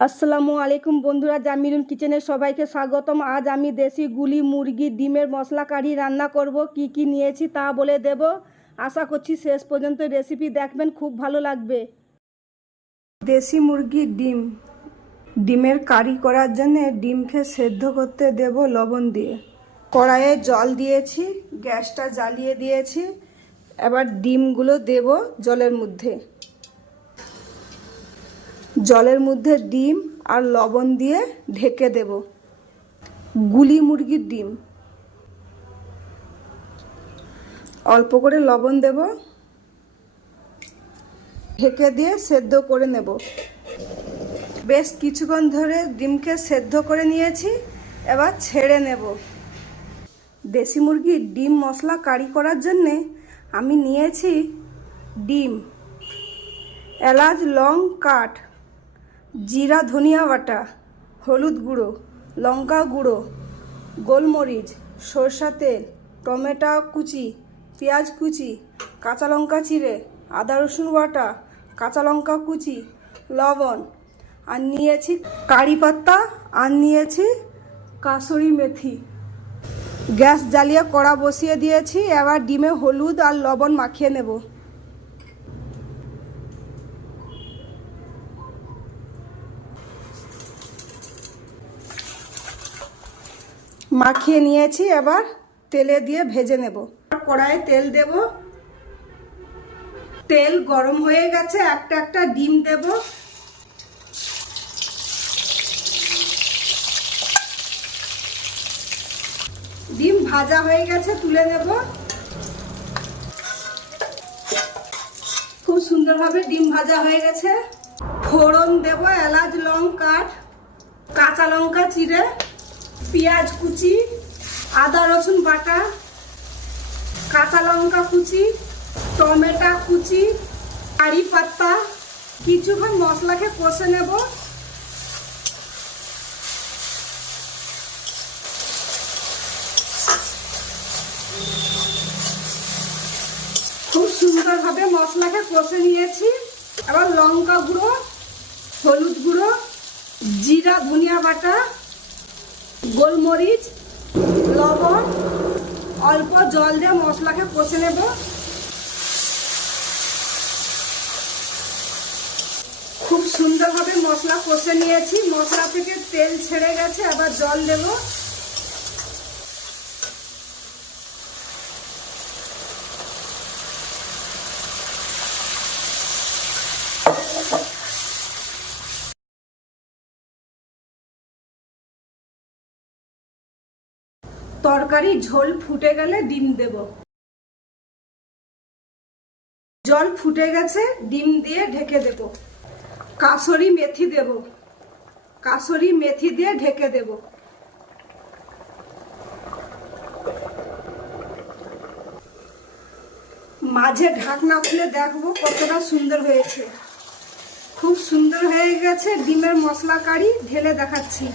আসসালামু আলাইকুম বন্ধুরা, জামিরুন কিচেনে সবাইকে স্বাগতম। আজ আমি দেশি গুলি মুরগি ডিমের মশলা কারি রান্না করব। কি কি নিয়েছি তা বলে দেব। আশা করছি শেষ পর্যন্ত রেসিপি দেখবেন, খুব ভালো লাগবে। দেশি মুরগির ডিমের কারি করার জন্য ডিমকে সেদ্ধ করতে দেব লবণ দিয়ে। কড়াইয়ে জল দিয়েছি, গ্যাসটা জ্বালিয়ে দিয়েছি। এবার ডিমগুলো দেব জলের মধ্যে। জলের মধ্যে ডিম আর লবণ দিয়ে ঢেকে দেব। গুলি মুরগির ডিম, অল্প করে লবণ দেব, ঢেকে দিয়ে সেদ্ধ করে নেব। বেশ কিছুক্ষণ ধরে ডিমকে সেদ্ধ করে নিয়েছি, এবার ছেড়ে নেব। দেশি মুরগির ডিম মশলা কারি করার জন্যে আমি নিয়েছি ডিম, এলাচ লং কাঠ, জিরা ধনিয়া বাটা, হলুদ গুঁড়ো, লঙ্কা গুঁড়ো, গোলমরিচ, সরষা তেল, টমেটো কুচি, পেঁয়াজ কুচি, কাঁচা লঙ্কা চিড়ে, আদা রসুন বাটা, কাঁচা লঙ্কা কুচি, লবণ, আর নিয়েছি কারি পাতা, আর নিয়েছি কাসুরি মেথি। গ্যাস জ্বালিয়ে কড়া বসিয়ে দিয়েছি। এবার ডিমে হলুদ আর লবণ মাখিয়ে নেব। মাখিয়ে নিয়েছি, এবার তেলে দিয়ে ভেজে নেব। কড়াইয়ে তেল দেব, তেল গরম হয়ে গেছে। একটা একটা ডিম দেব। ডিম ভাজা হয়ে গেছে, তুলে নেব। খুব সুন্দরভাবে ডিম ভাজা হয়ে গেছে। ফোড়ন দেব, এলাচ লং কাঠ, কাঁচা লঙ্কা চিড়ে, পেঁয়াজ কুচি, আদা রসুন বাটা, কাঁচা লঙ্কা কুচি, টমেটো কুচি, কারি পাতা। কিছুক্ষণ মশলাকে কষে নেব। খুব সুন্দরভাবে মশলাকে কষে নিয়েছি। এবার লঙ্কা গুঁড়ো, হলুদ গুঁড়ো, জিরা ধনিয়া বাটা, গোলমরিচ, লবণ, অল্প জল দিয়ে মশলাকে কষে নেব। খুব সুন্দরভাবে মশলা কষে নিয়েছি। মশলা থেকে তেল ছেড়ে গেছে, আবার জল দেব। তরকারি ঝোল ফুটে গেলে ডিম দেব। জল ফুটে গেছে, ডিম দিয়ে ঢেকে দেব। কাসুরি মেথি দেব, কাসুরি মেথি দিয়ে ঢেকে দেব। মাঝে ঢাকনা খুলে দেখবো কতটা সুন্দর হয়েছে। খুব সুন্দর হয়ে গেছে ডিমের মশলা কারি। ঢেলে দেখাচ্ছি।